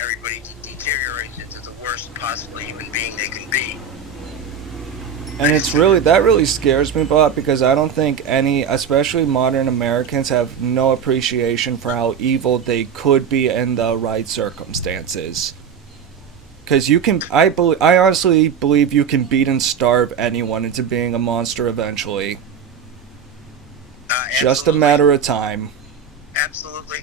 everybody deteriorates into the worst possible human being they can be. And that really scares me, Bob, because I don't think any, especially modern Americans, have no appreciation for how evil they could be in the right circumstances. Because I honestly believe you can beat and starve anyone into being a monster eventually. Just a Absolutely, matter of time. absolutely.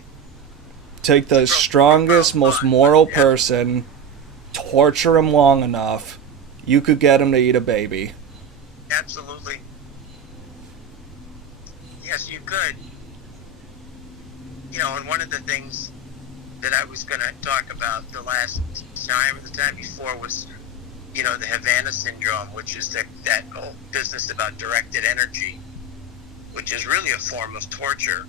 Take It's a the profound strongest, most thought, but moral yeah, person, torture him long enough, you could get him to eat a baby. absolutely. Yes, you could. And one of the things that I was going to talk about the time before was, the Havana syndrome, which is that whole business about directed energy, which is really a form of torture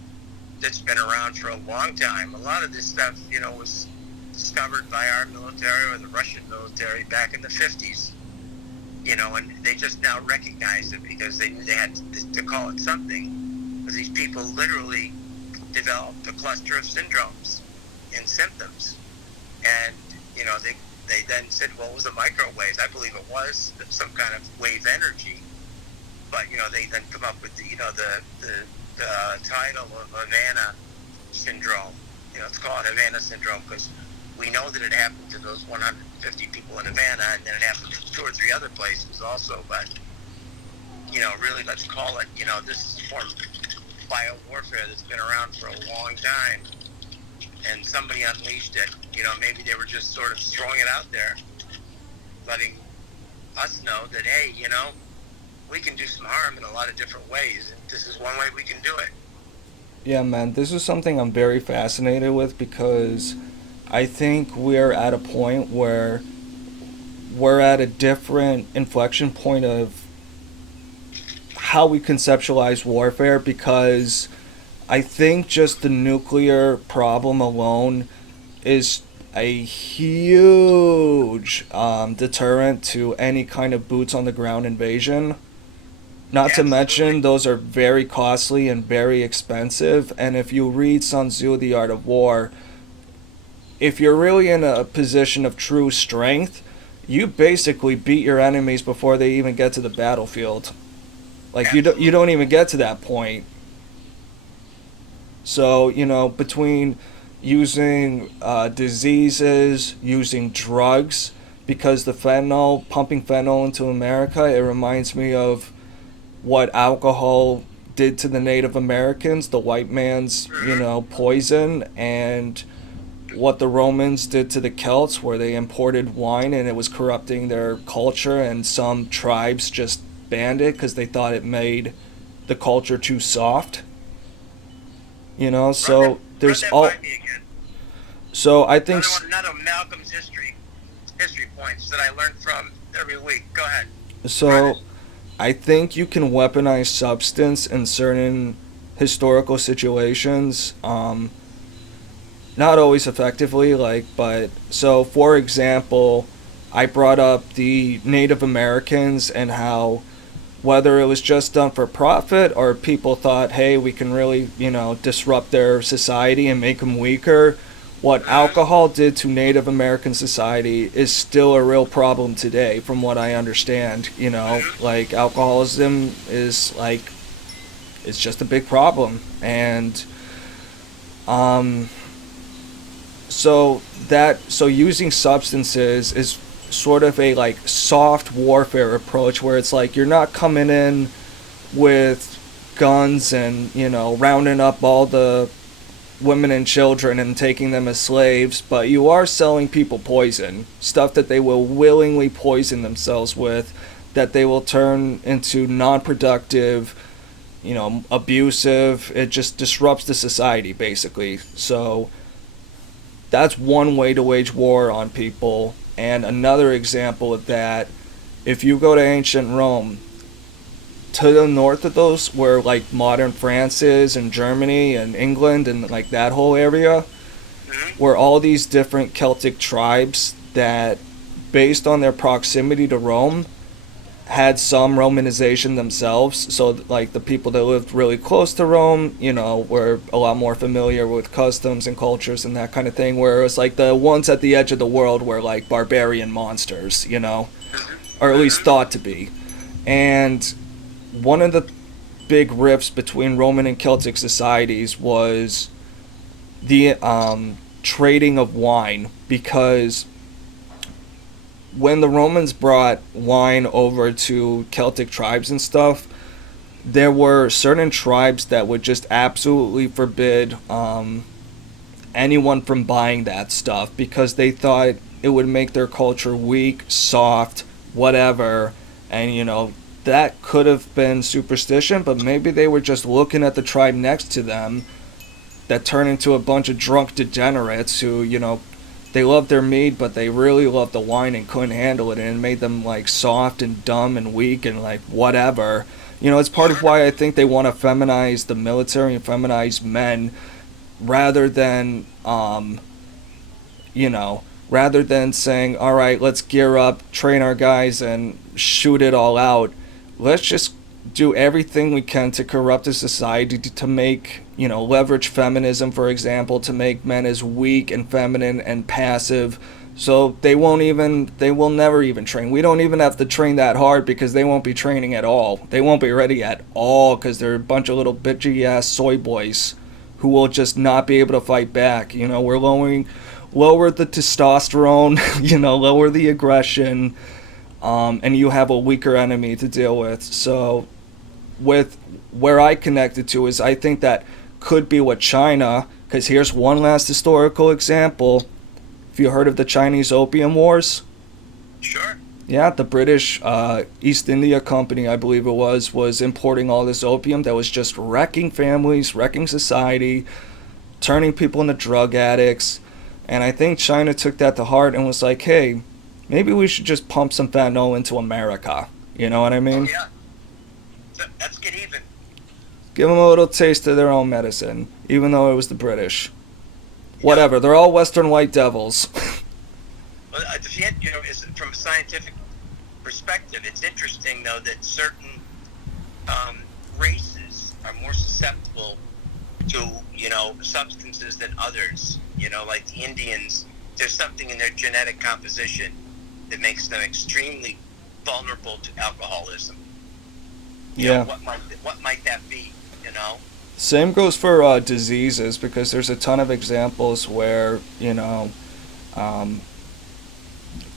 that's been around for a long time. A lot of this stuff, was discovered by our military or the Russian military back in the 50s, and they just now recognize it because they knew they had to call it something. Because these people literally developed a cluster of syndromes and symptoms. And, they then said, well, it was the microwaves. I believe it was some kind of wave energy. But, they then come up with the title of Havana syndrome. It's called Havana syndrome because we know that it happened to those 150 people in Havana, and then it happened to 2 or 3 other places also. But, really, let's call it, this form of biowarfare that's been around for a long time. And somebody unleashed it. Maybe they were just sort of throwing it out there, letting us know that, hey, we can do some harm in a lot of different ways, and this is one way we can do it. Yeah, man, this is something I'm very fascinated with because I think we're at a point where we're at a different inflection point of how we conceptualize warfare because I think just the nuclear problem alone is a huge deterrent to any kind of boots on the ground invasion. Not to mention, Absolutely. those are very costly and very expensive. And if you read Sun Tzu, The Art of War, if you're really in a position of true strength, you basically beat your enemies before they even get to the battlefield. Like you don't Absolutely. even get to that point. So between using diseases, using drugs, because pumping fentanyl into America, it reminds me of what alcohol did to the Native Americans, the white man's, Mm-hmm. poison, and what the Romans did to the Celts, where they imported wine and it was corrupting their culture, and some tribes just banned it because they thought it made the culture too soft. Run that, So run there's that by all. me again. So I think Another Malcolm's history points that I learn from every week. Go ahead, run it. so I think you can weaponize substance in certain historical situations. Not always effectively, but so for example, I brought up the Native Americans and how whether it was just done for profit or people thought, hey, we can really, disrupt their society and make them weaker. What Mm-hmm. alcohol did to Native American society is still a real problem today, from what I understand. Mm-hmm. Like alcoholism is it's just a big problem. And um, so using substances is sort of a soft warfare approach where it's like you're not coming in with guns and rounding up all the women and children and taking them as slaves, but you are selling people poison, stuff that they will willingly poison themselves with, that they will turn into non-productive, abusive. It just disrupts the society basically. So that's one way to wage war on people. And another example of that, if you go to ancient Rome, to the north of those, where modern France is, and Germany and England and that whole area, Mm-hmm. were all these different Celtic tribes that, based on their proximity to Rome, had some Romanization themselves. So like the people that lived really close to Rome, were a lot more familiar with customs and cultures and that kind of thing. Whereas like the ones at the edge of the world were like barbarian monsters, or at least thought to be. And one of the big rifts between Roman and Celtic societies was the trading of wine, because when the Romans brought wine over to Celtic tribes and stuff, there were certain tribes that would just absolutely forbid anyone from buying that stuff because they thought it would make their culture weak, soft, whatever. And, that could have been superstition, but maybe they were just looking at the tribe next to them that turned into a bunch of drunk degenerates who, they loved their meat, but they really loved the wine and couldn't handle it, and it made them like soft and dumb and weak and like whatever. It's part of why I think they want to feminize the military and feminize men rather than, rather than saying, all right, let's gear up, train our guys, and shoot it all out. Let's just do everything we can to corrupt the society to make, leverage feminism, for example, to make men as weak and feminine and passive. So they will never even train. We don't even have to train that hard because they won't be training at all. They won't be ready at all because they're a bunch of little bitchy ass soy boys who will just not be able to fight back. We're lower the testosterone, lower the aggression, and you have a weaker enemy to deal with. So with where I connected to is I think that could be what China, because here's one last historical example. Have you heard of the Chinese Opium Wars? Sure. Yeah, the British East India Company, I believe it was importing all this opium that was just wrecking families, wrecking society, turning people into drug addicts. And I think China took that to heart and was like, hey, maybe we should just pump some fentanyl into America. You know what I mean? Yeah. Let's get even. Give them a little taste of their own medicine, even though it was the British. Whatever, they're all Western white devils. Well, from a scientific perspective, it's interesting, though, that certain races are more susceptible to, substances than others. Like the Indians, there's something in their genetic composition that makes them extremely vulnerable to alcoholism. Yeah. What might that be, Same goes for diseases, because there's a ton of examples where,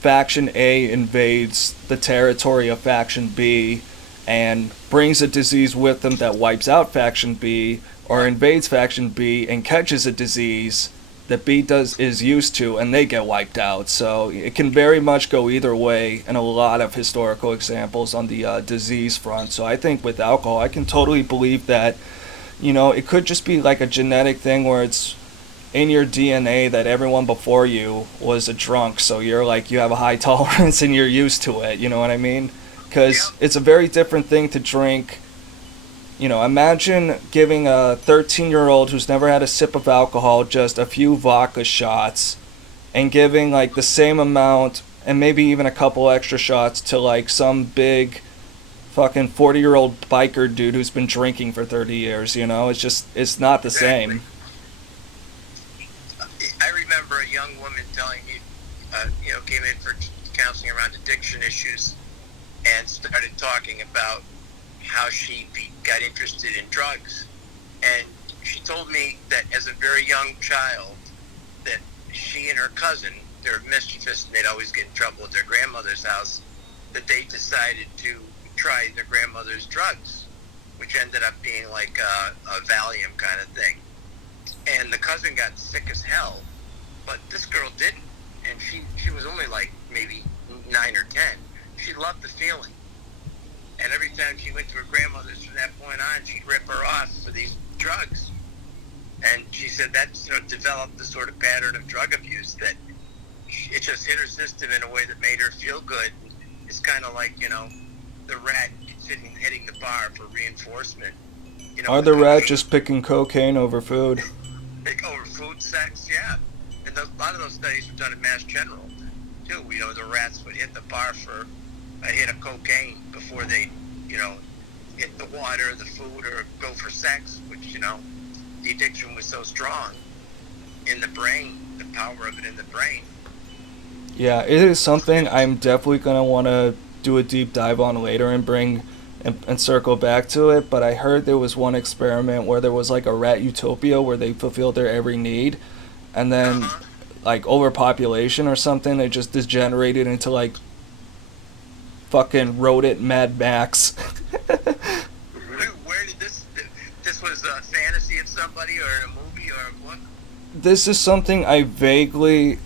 Faction A invades the territory of Faction B and brings a disease with them that wipes out Faction B, or invades Faction B and catches a disease that B is used to, and they get wiped out. So it can very much go either way, and a lot of historical examples on the disease front. So I think with alcohol, I can totally believe that, it could just be like a genetic thing where it's in your DNA that everyone before you was a drunk, so you have a high tolerance and you're used to it, you know what I mean? Because it's a very different thing to drink. Imagine giving a 13-year-old who's never had a sip of alcohol just a few vodka shots, and giving like the same amount and maybe even a couple extra shots to like some big fucking 40-year-old biker dude who's been drinking for 30 years, it's not the same. I remember a young woman telling me, came in for counseling around addiction issues and started talking about how she got interested in drugs. And she told me that as a very young child, that she and her cousin, they were mischievous and they'd always get in trouble at their grandmother's house, that they decided to try their grandmother's drugs, which ended up being like a Valium kind of thing. And the cousin got sick as hell, but this girl didn't. And she was only like maybe 9 or 10. She loved the feeling. And every time she went to her grandmother's from that point on, she'd rip her off for these drugs. And she said that developed the sort of pattern of drug abuse that it just hit her system in a way that made her feel good. It's kind of like, the rat hitting the bar for reinforcement. Are the rats just picking cocaine over food? Over food, sex, yeah. And a lot of those studies were done at Mass General, too. The rats would hit the bar for a hit of cocaine before they, you know, hit the water, the food, or go for sex, which, the addiction was so strong in the brain, the power of it in the brain. Yeah, it is something I'm definitely gonna want to do a deep dive on later and bring and circle back to it. But I heard there was one experiment where there was like a rat utopia where they fulfilled their every need, and then Uh-huh. like overpopulation or something, it just degenerated into like fucking rodent Mad Max. Where did this was a fantasy of somebody or a movie or what? This is something I vaguely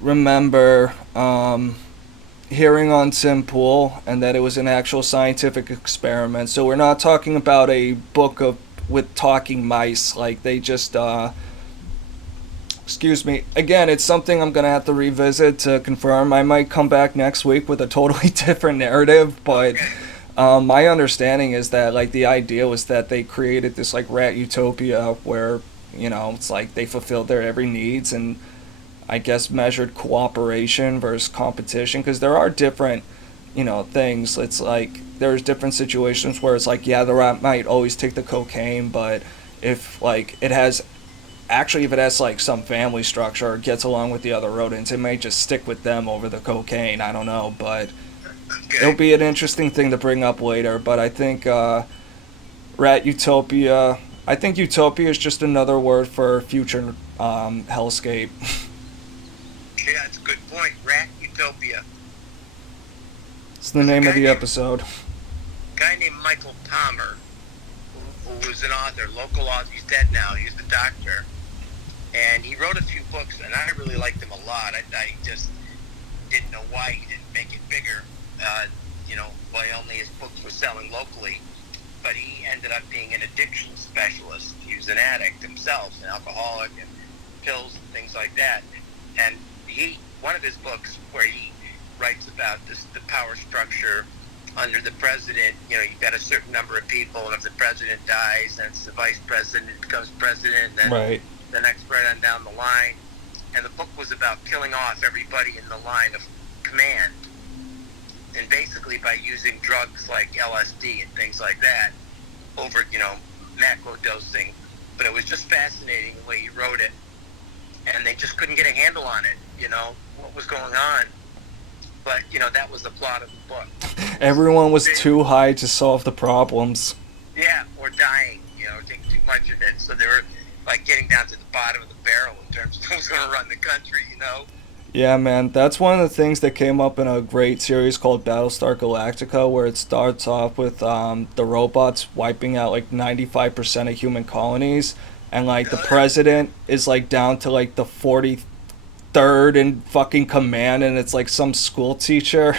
remember hearing on Simpool, and that it was an actual scientific experiment. So we're not talking about a book of with talking mice. Like they just excuse me. Again, it's something I'm gonna have to revisit to confirm. I might come back next week with a totally different narrative, but Okay. my understanding is that like the idea was that they created this like rat utopia where it's like they fulfilled their every needs and I guess measured cooperation versus competition because there are different things. It's like there's different situations where it's like yeah the rat might always take the cocaine, but if like it has actually if it has like some family structure or gets along with the other rodents, it may just stick with them over the cocaine. I don't know, but it'll Okay. be an interesting thing to bring up later. But I think rat utopia. I think utopia is just another word for future hellscape. Yeah, that's a good point. Rat Utopia. It's the There's a name of guy the named episode. Michael Palmer, who was an author, local author. He's dead now. He's the doctor, and he wrote a few books, and I really liked them a lot. I just didn't know why he didn't make it bigger. Why only his books were selling locally. But he ended up being an addiction specialist. He was an addict himself, an alcoholic, and pills and things like that. And one of his books where he writes about the power structure under the president. You've got a certain number of people, and if the president dies, then it's the vice president becomes president, and then Right. the next right on down the line. And the book was about killing off everybody in the line of command, and basically by using drugs like LSD and things like that over, macro dosing. But it was just fascinating the way he wrote it, and they just couldn't get a handle on it, what was going on. But, that was the plot of the book. Everyone was too high to solve the problems. Yeah, or dying, taking too much of it. So they were, like, getting down to the bottom of the barrel in terms of who's going to run the country. Yeah, man, that's one of the things that came up in a great series called Battlestar Galactica, where it starts off with the robots wiping out like 95% of human colonies, and like the president is like down to like the 43rd in fucking command, and it's like some school teacher.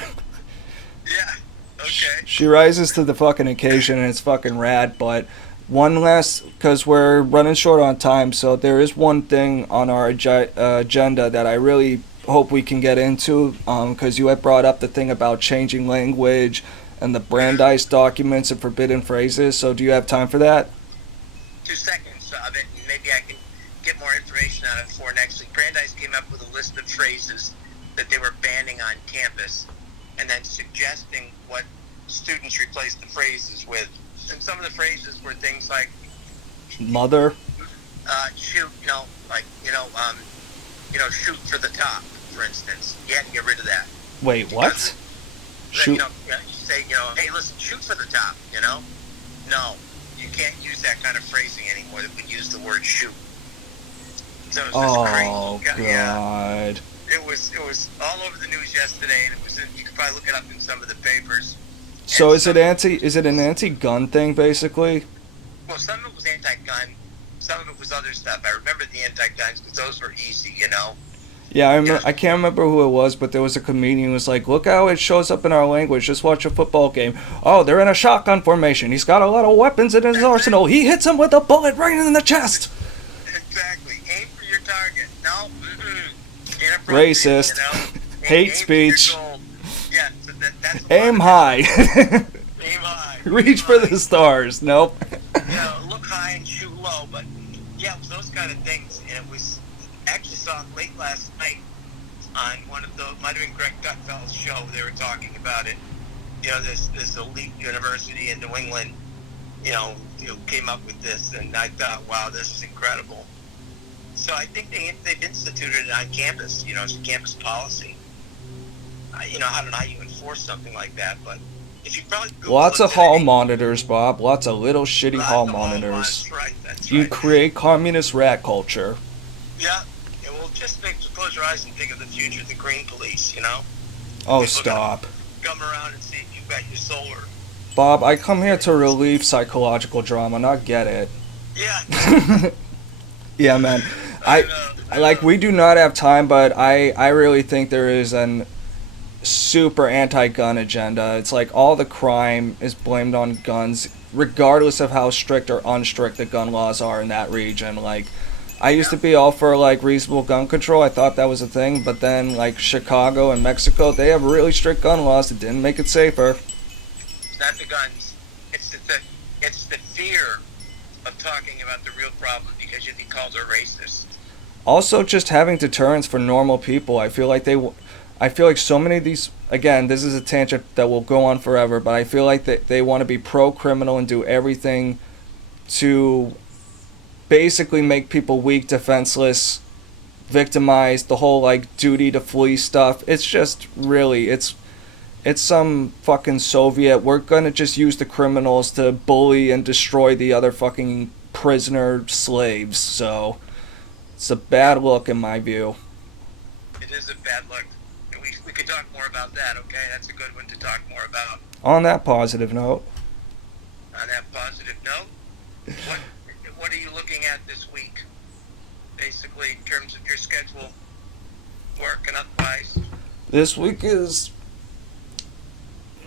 Yeah, okay. She rises to the fucking occasion, and it's fucking rad. But one last, because we're running short on time, so there is one thing on our agenda that I really hope we can get into, because you had brought up the thing about changing language and the Brandeis documents and forbidden phrases. So do you have time for that? 2 seconds of it, and maybe I can get more information on it for next week. Brandeis came up with a list of phrases that they were banning on campus, and then suggesting what students replaced the phrases with. And some of the phrases were things like Mother. shoot, shoot for the top, for instance. You had to get rid of that. Wait, what? Shoot. You say, hey, listen, shoot for the top, No, you can't use that kind of phrasing anymore that would use the word shoot. So it was Oh, crazy. Yeah. God. It was all over the news yesterday, and you could probably look it up in some of the papers. So And is it an anti-gun thing, basically? Well, some of it was anti-gun, some of it was other stuff. I remember the anti-guns because those were easy, Yeah, I can't remember who it was, but there was a comedian who was like, look how it shows up in our language. Just watch a football game. Oh, they're in a shotgun formation. He's got a lot of weapons in his arsenal. He hits him with a bullet right in the chest. Exactly. Aim for your target. No, inappropriate, Racist. Aim Hate for speech. your goal. Yeah, so that's Aim high. Aim high. Reach for the stars. Nope. Look high and shoot low. But yeah, it was those kind of things, and it was actually saw it late last night on one of the might have been Greg Gutfeld's show. They were talking about it, this elite university in New England, came up with this, and I thought, wow, this is incredible. So I think they've instituted it on campus, as a campus policy. I don't know how you enforce something like that, but if you probably Google Lots it of hall today, monitors, Bob. Lots of little shitty hall monitors. that's right, that's You right. create communist rat culture. Yeah, well, just close your eyes and think of the future, the green police, Oh, People stop. Come around and see if you've got your solar. Bob, I come here to relieve psychological drama, not get it. Yeah. Yeah, man. We do not have time, but I really think there is an super anti-gun agenda. It's like all the crime is blamed on guns, regardless of how strict or unstrict the gun laws are in that region. Like, I used to be all for like reasonable gun control. I thought that was a thing, but then like Chicago and Mexico, they have really strict gun laws that didn't make it safer. It's not the guns. It's the fear of talking about the real problem because you'd be called a racist. Also, just having deterrence for normal people. I feel like so many of these. Again, this is a tangent that will go on forever, but I feel like they want to be pro-criminal and do everything to basically make people weak, defenseless, victimized. The whole like duty to flee stuff. It's just really it's some fucking Soviet. We're gonna just use the criminals to bully and destroy the other fucking prisoner slaves. So it's a bad look in my view. It is a bad look. And we could talk more about that, okay? That's a good one to talk more about. On that positive note. On that positive note, what are you looking at this week? Basically, in terms of your schedule, work and otherwise. This week is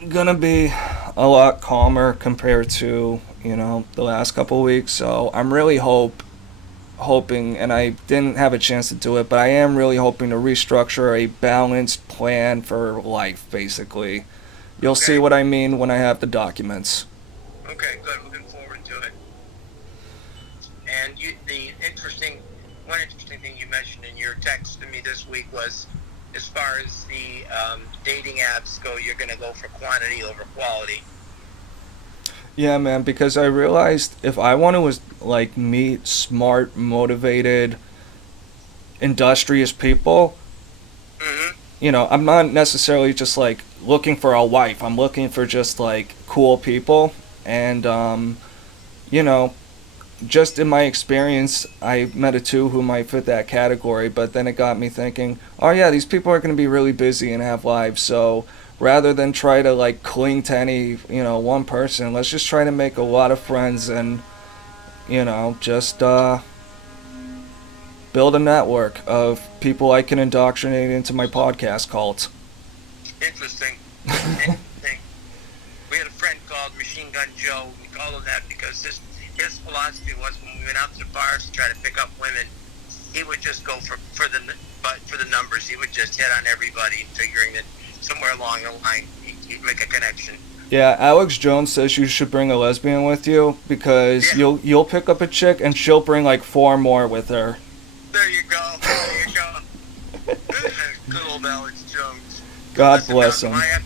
gonna be a lot calmer compared to, the last couple weeks. So I'm really hoping, and I didn't have a chance to do it, but I am really hoping to restructure a balanced plan for life, basically. You'll see what I mean when I have the documents. Okay, good. Looking forward to it. And one interesting thing you mentioned in your text to me this week was, as far as the dating apps go, you're going to go for quantity over quality. Yeah, man, because I realized if I want to meet smart, motivated, industrious people, I'm not necessarily just like looking for a wife. I'm looking for just like cool people, and just in my experience, I met a two who might fit that category. But then it got me thinking, oh yeah, these people are going to be really busy and have lives, so rather than try to like cling to any one person, let's just try to make a lot of friends and just build a network of people I can indoctrinate into my podcast cult. Interesting. We had a friend called Machine Gun Joe. We called him that because his philosophy was, when we went out to the bars to try to pick up women, he would just go for the numbers. He would just hit on everybody, figuring that somewhere along the line he'd make a connection. Yeah, Alex Jones says you should bring a lesbian with you because you'll pick up a chick and she'll bring like 4 more with her. There you go. Good old Alex Jones. God bless him. I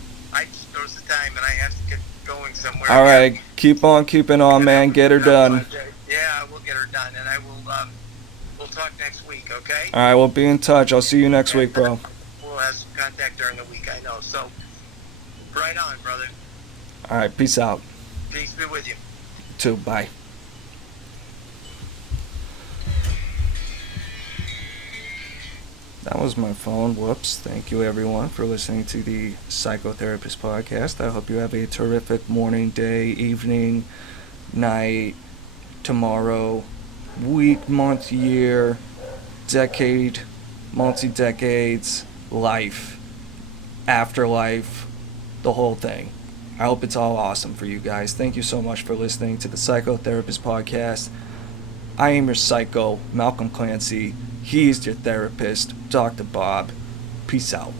just knows the time and I have to get going somewhere. All right, keep on keeping on, man. Get her done. Yeah, we'll get her done, and we'll talk next week, okay? All right, we'll be in touch. I'll see you next week, bro. We'll have some contact during the week, I know. So, right on, brother. All right, peace out. Peace be with you. You too, bye. That was my phone. Whoops. Thank you, everyone, for listening to the Psychotherapist Podcast. I hope you have a terrific morning, day, evening, night, tomorrow, week, month, year, decade, multi-decades, life, afterlife, the whole thing. I hope it's all awesome for you guys. Thank you so much for listening to the Psychotherapist Podcast. I am your psycho, Malcolm Clancy. He's your therapist, Dr. Bob. Peace out.